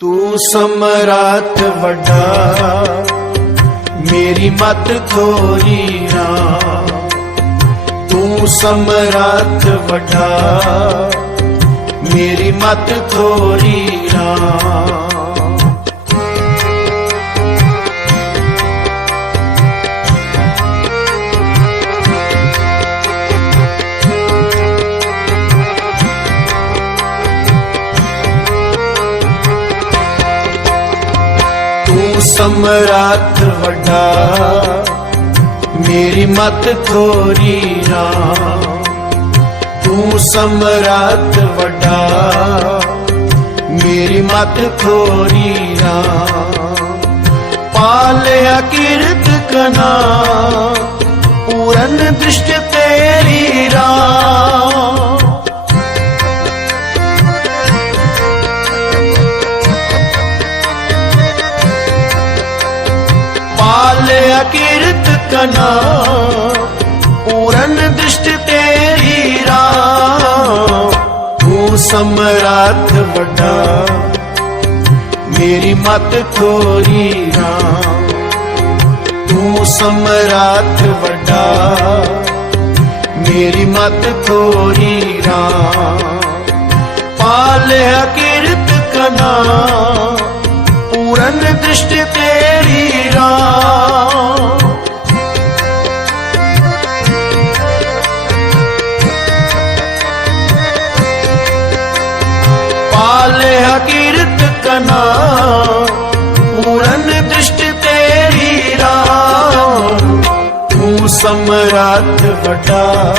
तू समराट वड़ा मेरी मत थोरी ना। तू समराट वड़ा मेरी मत थोरी ਤੂੰ ਸਮਰਾਟ ਵੱਡਾ, ਮੇਰੀ ਮਤ ਥੋਰੀ ਨਾ। ਤੂੰ ਸਮਰਾਟ ਵੱਡਾ, ਮੇਰੀ ਮਤ ਥੋਰੀ ਨਾ। ਪਾਲਿਆ ਕਿਰਤ ਕਨਾ, ਪੂਰਨ ਦ੍ਰਿਸ਼ਟ कीर्त कना पूरन दृष्ट तेरी तू समराथ वटा मेरी मत थोरी राम। तू समराथ वटा मेरी मत थोरी राम। पाल कीर्त कना पूरन दृष्टि ਸਜਣਾ ਪੂਰਨ ਦ੍ਰਿਸ਼ਟ ਤੇਰੀ ਰਾਮ ਤੂੰ ਸਮਰੱਥ ਵਟਾ